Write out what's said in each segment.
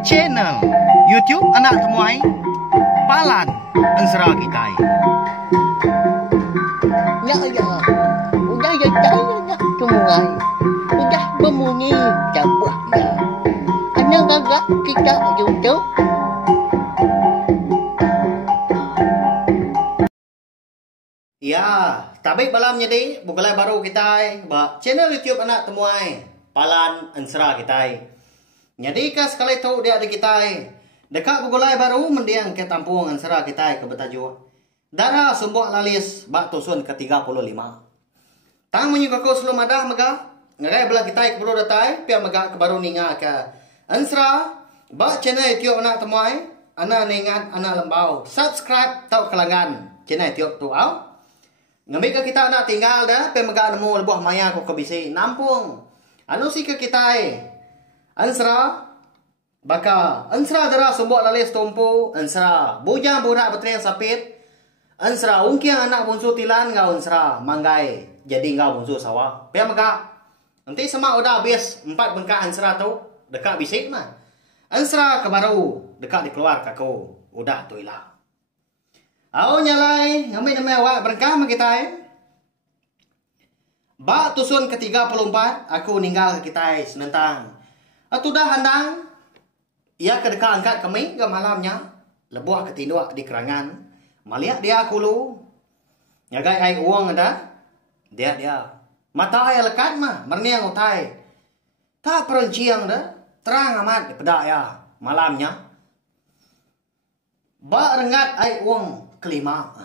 Channel YouTube Anak Temuai Palan Ansara Kitai. Ya ya, udah ya Anak Temuai, udah berbunyi cabutnya. Anak gagak kita YouTube. Ya, tabik malam jadi bukanlah baru kita channel YouTube Anak Temuai Palan Ansara Kitai. Jadi ka sekali tu dia ada kita dekat bukulai baru mendiang ke tampung Ansara kita ke Betaju. Darah sumbuk lalis bak tusun ke 35. Tang menyuka ko sebelum ada mega ngagai belah kita ke bro datai pia mega ke baru ninga ke Ansara bak channel YouTube Anak Temuai ana ningat ana lembau subscribe tau kelangan channel YouTube tu au. Ngambil ke kita nak tinggal dah pia mega nemu lebuh maya ko ke bisi nampung. Anu si ke kita Ansara baka Ansara darah sumbuk lalis tumpu Ansara bujang budak betreng sapit Ansara ungkiang anak bungsu tilan ngau Ansara manggai jadi ngau bungsu sawah pia maka nanti sama udah habis 4 bengkak Ansara tu dekat bisik mah Ansara ke baru dekat dikeluar kaku udah tu ilah au nyalai ngambil nama awak berkah mah kita bak tusun ke 34 aku ninggal ke kita senentang atu dah handang ia ke dekat angkat kami ke malamnya lebuah ketinduk di kerangan maliak dia kulu nyagai ai uang ada dia mata ai lekat mah merniang utai tak perenciang dah terang amat di pedak ya malamnya bak rengat ai uang kelima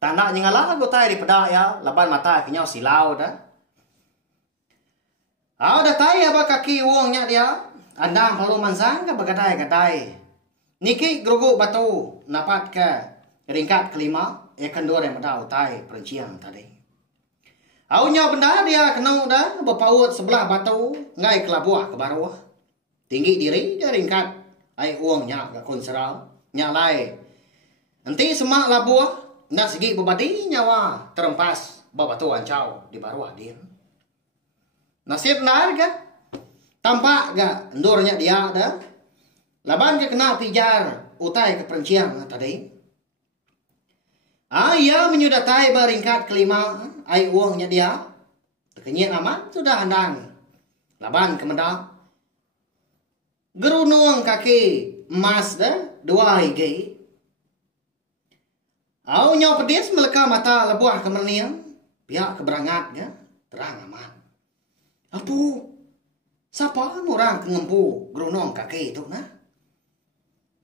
tanda nyengala utai di pedak ya laban mata kenyau silau dah dah tai apa kaki uangnya dia andang perlu mansang ke begadai-gadai niki gerugu batu napat ke ringkat kelima kendor yang ada utai perenciang tadi aunya benda dia kena dah berpaut sebelah batu ngai kelabuah ke bawah tinggi diri dia ringkat ai uangnya ke konseral nyalai nanti semak labuah nak segi bebadi nyawa terempas babatu ancau di bawah dia nasib benar ke tampak gak endurnya dia dah laban ke kena pijar utai ke perenciang tadi ia menyudatai beringkat kelima ai uangnya dia terkenyit amat sudah handang laban kemedak gerunuang kaki emas dah 2 higi nyau pedis meleka mata lebuah kemerniang pihak keberangat ya terang amat apu siapa orang kengempu gerunong kaki itu nah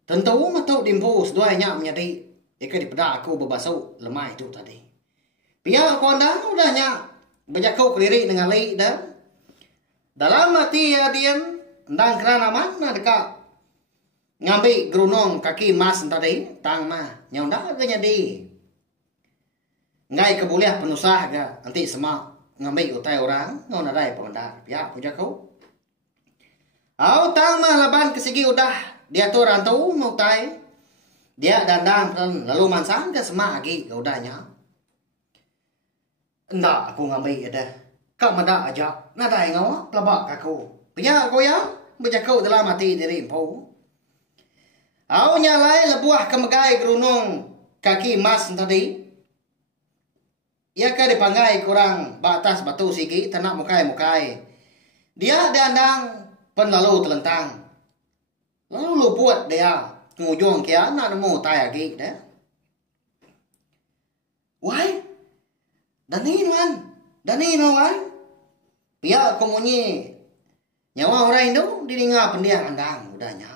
tentu matau dimpu seduanya menjadi ika di pedak aku berbasuh lemah itu tadi pihak kondang udahnya berjakau keliri dengan li dah dalam hati ya dian endang kerana mana dekat ngambil gerunong kaki emas tadi tang mah nyondak ke jadi ngai keboleh penusah ke nanti semak ngambil utai orang ngau nadai pemandar ya puja kau tang mah laban kesigi udah dia tu rantau mau tai dia dandang lalu mansang ke semak lagi ke udahnya enggak aku ngambil dah kau mada aja nadai ngau pelabak aku puja kau ya puja kau dalam hati diri empu nyalai lebuah kemegai gerunong kaki emas tadi ia ka dipanggai kurang batas batu sigi tanak mukai dia dandang pen lalu telentang lalu luput dia ngujung kia nak nemu tai lagi dah wai dani no wai pihak komunyi nyawa orang itu didengar pendiang andang udahnya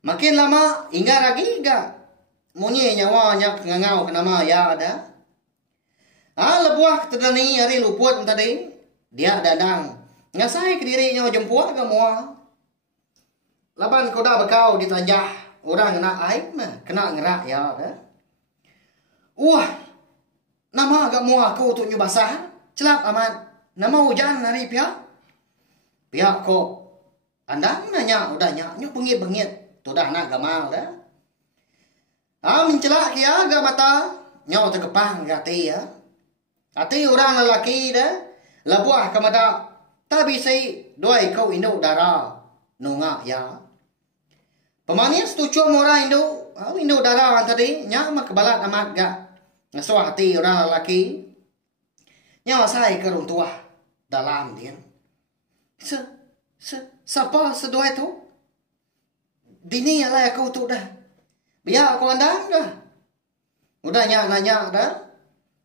makin lama hingga lagi gak munyi nyawanya ngangau kenama ya ada lebuah ketedani hari luput tadi dia dadang ngasai ke dirinya jempuat ke mua laban koda bekau ditanjah orang kena aib mah kena ngerak ya dah nama agak mua aku untuk nyubasah celap amat nama hujan hari pihak kok andang nanya udahnya nyuk bengit tu dah nak gamal dah mencelak kia agak mata nyawa terkepang ke hati ya hati orang lelaki dah lebuah kemada Tapi say doi kau Indo dara nunga ya. Pemania setuju orang Indo dara tadi nya mak kebalat amat gak ngasuh hati orang lelaki. Nya wasai ke orang tua dalam dia. Siapa sedua itu? Dini lah aku tu dah. Biar aku andang dah. Udah nanya dah.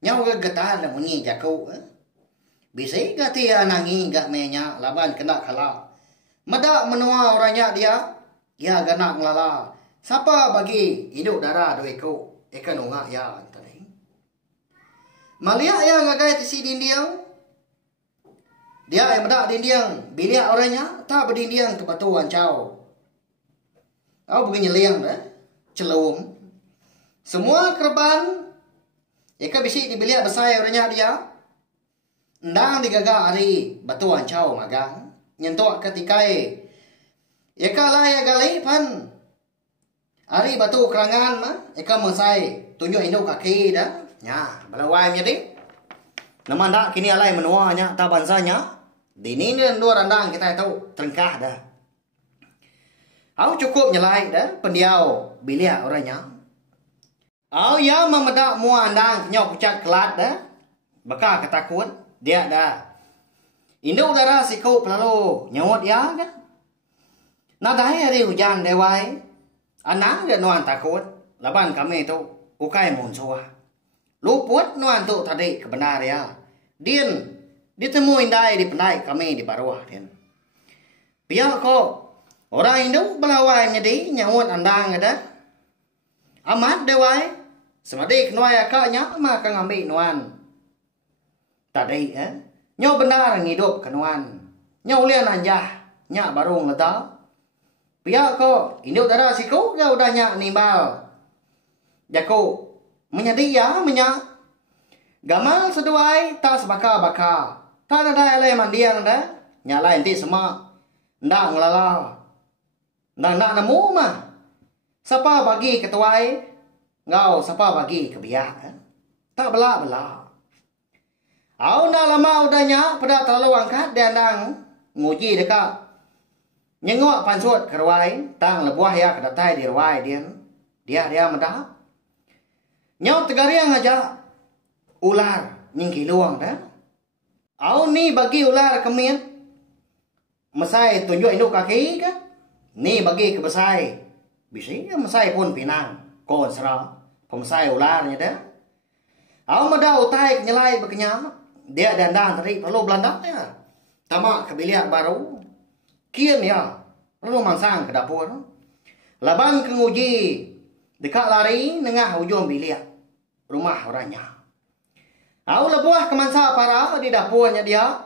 Nya udah getar dah muni jaku. Bisa gati anangi gak menya laban kena kalah. Mada menua orangnya dia. Ya ganak ngelala. Siapa bagi hidup darah doi ku? Eka nunga ya tadi. Malia yang ngagai tisi dindiang. Dia yang meda dindiang. Bilik orangnya tak berdindiang ke batu wancau. Aku begini liang dah. Celum. Semua kerban. Eka bisi di bilik besar orangnya dia. Ndang digagak hari batu wancau magang. Nyentok ketikai. Eka lah ya galai pan. Hari batu kerangan mah. Eka mensai. Tunjuk induk kaki dah. Ya. Balawai jadi. Nama ndak kini alai menuanya. Tak bansanya. Dini ni dua randang kita tahu terengkah dah. Aku cukup nyelai dah. Pendiau bilik orangnya. Aku ya memedak mua andang. Nyok pucat kelat dah. Bakal ketakut. Dia dah. Induk darah siku pelalu. Nyawat ya dah. Nadai hari hujan dewai. Anak dia nuan takut. Laban kami tu ukai munsua. Luput nuan tu tadi kebenar ya. Din ditemuin dai di pendai kami di bawah din. Biar kok orang Indo belawai jadi nyawat andang ada. Amat dewai. Semadik nuai akaknya maka ngambil nuan. Tadi nyaw benar ngidup ke nuan. Nyaw lian anjah. Nyak baru ngeda. Biar kok induk darah siku dia udah nyak nimbal. Jaku menyadi ya menyak. Gamal seduai tak sebaka-baka. Tak ada elai mandiang dah. Nyala inti semua. Ndak ngelala. Ndak nemu mah. Siapa bagi ketuai? Ngau siapa bagi kebiak. Tak belak-belak. Au nak lama udah nyak pada terlalu angkat dan dang nguji dekat. Nyengok pansut ke ruai, tang lebuah ya kedatai di ruai dia mendah. Nyau tegariang aja ular nyingki luang dah. Au ni bagi ular kemin. Mesai tunjuk induk kaki kan? Ni bagi ke besai. Bisi mesai pun pinang. Kon serah. Pemesai ularnya dah. Au medah utai nyelai berkenyam. Dia dandang tadi perlu Belanda ya. Tamak ke bilik baru. Kian ya, lalu mangsang ke dapur. Laban ke nguji, dekat lari nengah ujung bilik rumah orangnya. Au lebuah ke mansa para di dapurnya dia.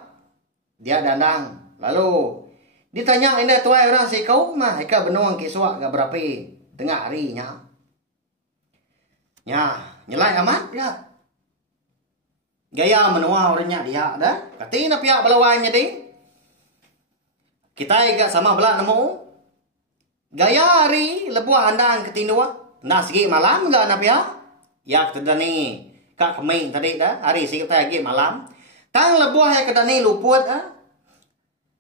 Dia dandang. Lalu ditanya ini tuai orang si kau mah eka benuang kiswak gak berapi tengah harinya. Ya, nyelai amat ya. Gaya menua orangnya dia dah. Katina pihak belawainya di. Kita agak sama belak nemu. Gaya hari lebuah handang ketinua. Nah segi malam enggak nak ya? Ya kedani kak keming tadi dah. Hari segi kita lagi malam. Tang lebuah yang kedani luput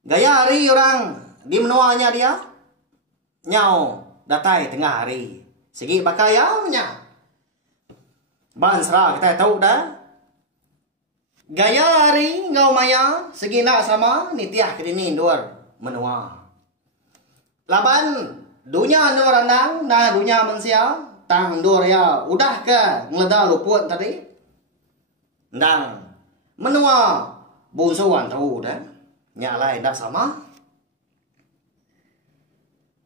Gaya hari orang di menuanya dia. Nyau datai tengah hari. Segi pakaiannya. Ban serah kita tahu dah. Gaya hari ngau maya segi nak sama nitiah kedini luar. Menua. Laban dunia nu randang nah dunia manusia tang dur ya udah ke ngeleda luput tadi. Ndang menua bunsuan tahu dah. Nyalai dah sama.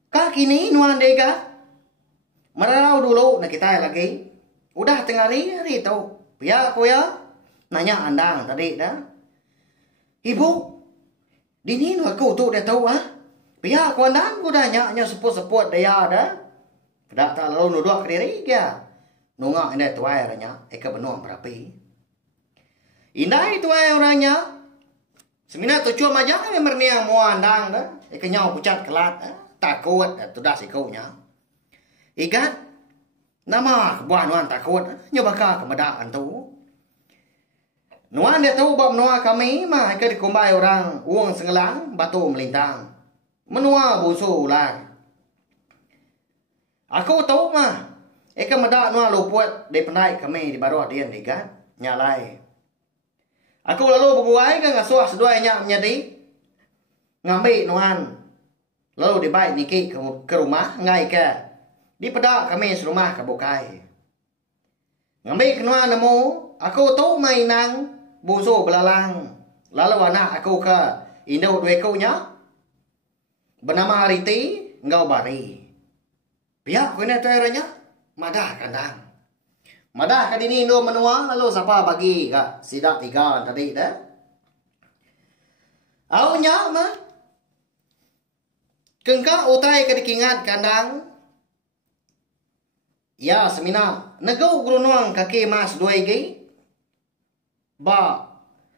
Kak kini nuan dega. Merau dulu nak kita lagi. Udah tengah hari tahu. Ya aku ya nanya andang tadi dah. Ibu dini nu aku tu dia tahu Pihak kawanan ku dah nyak seput-seput dia dah. Kedak tak lalu nuduh ke diri dia. Nungak indah tuai orangnya. Eka benuang berapi. Indah tuai orangnya. Semina tujuh majang memang ni yang mau andang dah. Eka nyau pucat kelat. Takut tu dah sikaunya. Ikat. Nama kebuah nuan takut. Nyobaka kemedaan tu. Nuan dia tahu bab menua kami mah ikan dikumbai orang uang senggelang batu melintang. Menua busu ular. Aku tahu mah ikan medak nua luput di pendai kami di baru dia digat nyalai. Aku lalu berguai ke ngasuh seduanya menjadi ngambil nuan. Lalu dibaik niki ke rumah ngai ke di pedak kami serumah ke bukai. Ngambil ke nuan nemu aku tahu mainang busu belalang. Lalu anak aku ke Indo dua kunya bernama Riti ngau bari. Pihak kena tu eranya madah kandang. Madah ke dini Indo menua lalu siapa bagi ke sidak tiga tadi dah. Aunya mah kengka utai ke dikingat kandang. Ya semina negau grunuang kaki mas dua igi. Ba,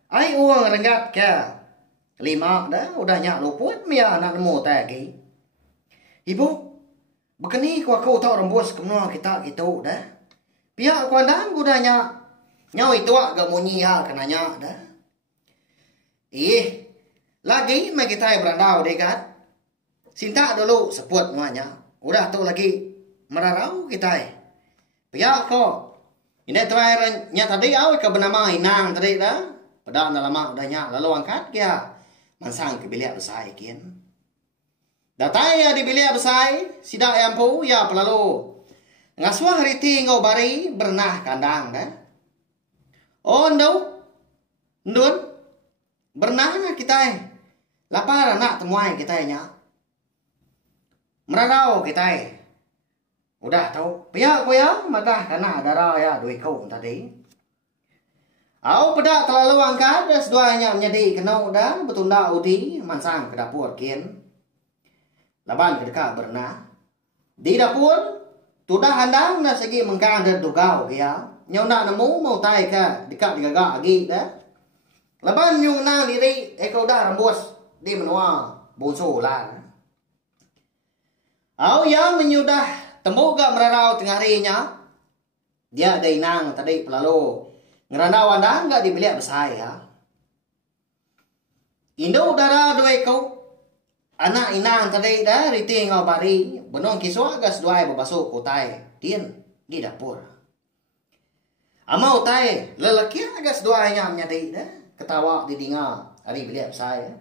ai uang renggat ke 5 dah, udah nyak luput mia anak nemu tadi. Ibu, begini aku tahu rembus kemana kita gitu dah. Pihak kuandang udah nyak nyau itu agak munyi ya kenanya dah. Lagi mai kita berandau deh kan. Sinta dulu seput muanya. Udah tuh lagi merarau kita. Pihak kok ini terakhir nya tadi awak ke bernama Inang tadi dah. Pada lama udah nya lalu angkat kia. Mansang ke bilik besar kian. Datai ya di bilik besar sidak yampu ya pelalu. Ngasuh Riti ngau bari bernah kandang dah. Oh ndau. Ndun. Bernah na kita. Lapar anak temuai kita nya. Merarau kita. Udah tahu. Pihak ko ya madah kana darah ya duit kau tadi. Au pedak terlalu angkat dah seduanya menjadi kena dah betunda udi mansang ke dapur kian. Laban ke dekat bernah. Di dapur tudah handang dah segi mengkang dan dugau ya. Nyau nak nemu mau tai ke dekat digagak lagi dah. Laban nyung nang diri ekau dah rembus di menua busu lah. Au yang menyudah tembuk gak merarau tengah harinya. Dia ada inang tadi pelalu. Ngerandau andang gak di bilik besar ya. Indo udara dua ekau. Anak inang tadi dah Riti ngau bari. Benong kiswa gas dua berbasuh kutai. Dien di dapur. Amau tai lelaki gas dua nya menjadi dah. Ketawa di dinga hari bilik besar ya.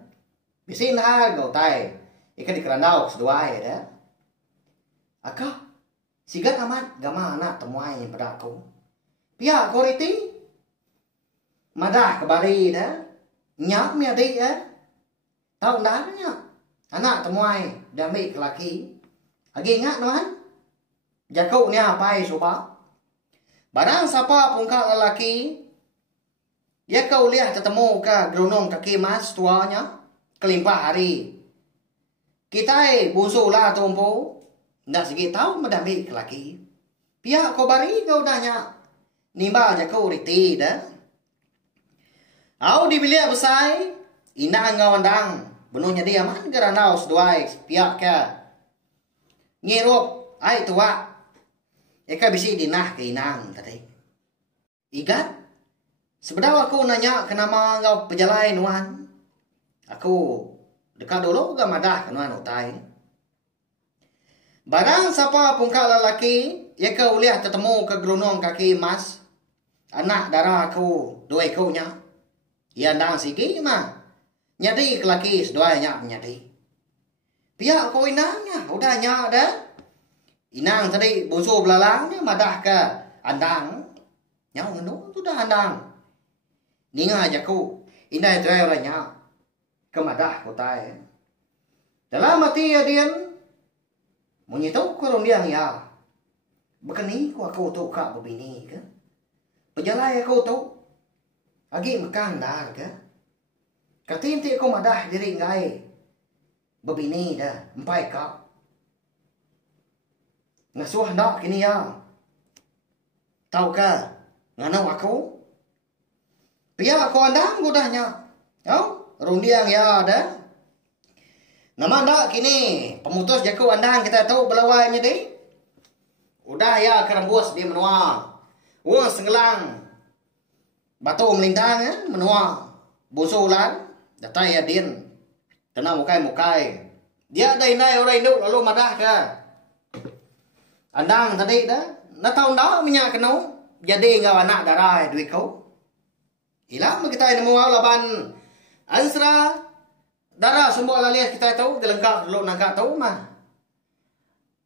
Bisin hal gau tai. Ikan di kerandau sedua dah. Akak sigat amat gama anak temuai yang pada aku. Pihak ko Riti madah kebari dah. Nyak mi adik tahu dah nyak. Anak temuai dah ambil ke laki. Lagi ingat tuan. Jakau ni apa suba. Barang siapa pun kak lelaki. Ya kau lihat ketemu ke gerunung kaki mas tuanya. Kelimpah hari. Kita busu lah tumpu. Ndak segi tahu mendambi ke laki. Pihak kau bari kau dah nyak. Nimba jakau Riti dah. Au di bilik besar. Inang ngau andang. Benuhnya dia man geranau seduai pihak ke. Ngirup ai tua. Eka bisi dinah ke inang tadi. Igat. Sebenarnya aku nanya kenapa ngau pejalai nuan. Aku dekat dulu gak madah ke nuan utai. Barang siapa pun kak lelaki. Eka uliah ketemu ke gerunung kaki mas. Anak darah aku dua ikunya. Ia andang sigi mah. Nyadi ke laki seduanya nyadi. Pihak kau inangnya udah nyak dah. Inang tadi busu belalangnya madah ke andang. Nyau ngenu tu dah andang. Ninga aja ku. Inai tu orangnya ke madah kutai. Dalam mati ya dia. Menyitu kurung dia ya. Begini aku tu kak begini ke. Pejalai aku tu. Agi makan dah ke. Katinti ko madah diri ngai. Babini dah. Empai kak. Ngasuh nak kini ya. Tahu ka? Nganau aku? Pihak aku andang gudahnya. Oh, rundiang ya ada. Nama dak kini. Pemutus jaku andang kita tahu belawainya deh. Udah ya kerembus di menua. Uang senggelang. Batu melintang menua busulan datai adin tenang mukai dia đây này ở đây đâu lalu madah ka andang tadi dah na tahun dah minyak kena jadi ngau anak darah duit kau ilah kita nemu laban ansra darah semua lalias kita tahu dilengkap lo nangka tahu mah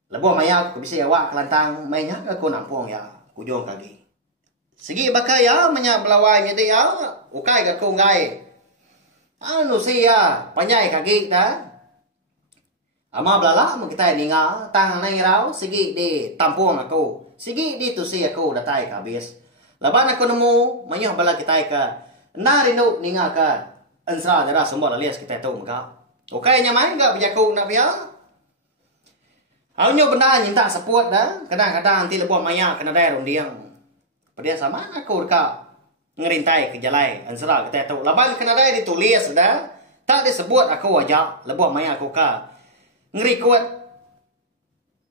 lebuh maya aku bisa awak kelantang mainnya aku nampung ya kujung kaki segi bakai ya menya belawai jadi ya ukai ka ku ngai anu sia panyai kaki dah ama belala kita ninga tang nai rau segi di tampung aku segi di tu si aku datai ka habis laban aku nemu manyah bala kita ka na rindu ninga ka ansra darah semua alias kita tahu maka ukai nya mai enggak bijaku nak biar Alnya benda nyinta seput dah kadang-kadang nanti lebuh maya kena dai rondiang pada sama aku dekat ngerintai ke jalai ansra kita tahu laban kena dai ditulis dah tak disebut aku aja lebuh maya aku ka ngeri kuat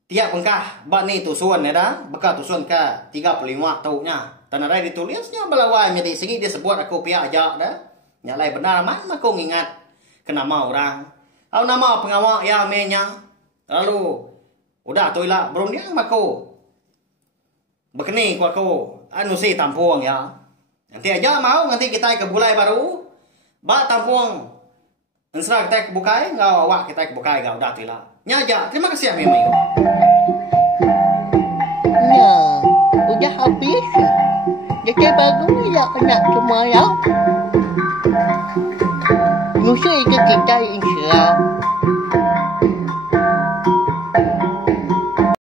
tiap bengkah bani tusuan ya dah bekal tusuan ka 35 tahunnya tanah dai ditulisnya belawai jadi segi dia sebut aku pihak aja dah nyalai benar man aku ngingat kena mau orang au nama pengawak ya menya lalu udah tu lah belum dia aku begini ku aku anu si tampung ya nanti aja mau nanti kita ke bulai baru ba tampung ansra kita ke bukai ngau awak kita ke bukai gak udah tu lah nyaja terima kasih ya memang Ya, udah habis. Jadi baru ya anak semua ya. Nusa itu kita insya